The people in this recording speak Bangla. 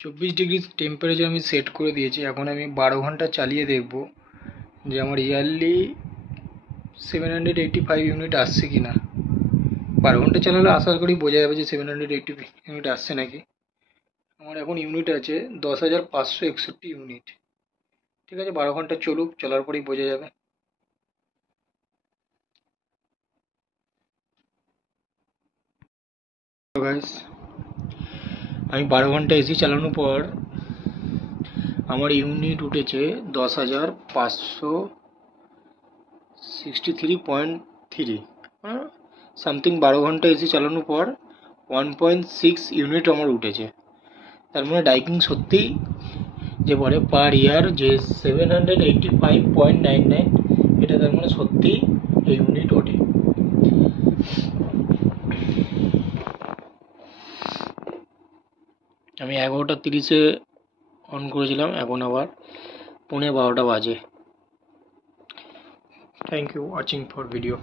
24 ডিগ্রি টেম্পারেচার আমি সেট করে দিয়েছি। এখন আমি 12 ঘন্টা চালিয়ে দেখব যে আমার ইয়ারলি 785 ইউনিট আসছে কি না। 12 ঘন্টা চালালে আশা করি বোঝা যাবে যে 780 ইউনিট আসছে নাকি। আমার এখন ইউনিট আছে 10,561 ইউনিট। ঠিক আছে, 12 ঘন্টা চলুক, চলার পরেই বোঝা যাবে। গাইস, আমি 12 ঘন্টা এসি চালানোর পর আমার ইউনিট উঠেছে 10,563.3, সামথিং। 12 ঘন্টা এসি চালানোর পর 1.6 ইউনিট আমার উঠেছে। তার মানে ডাইকিং সত্যিই যে বলে পার ইয়ার যে 785.99, এটা তার মানে সত্যিই এই ইউনিট ওঠে। আমি 11:30 অন করেছিলাম, এখন আবার 11:45 বাজে। Thank you watching for video.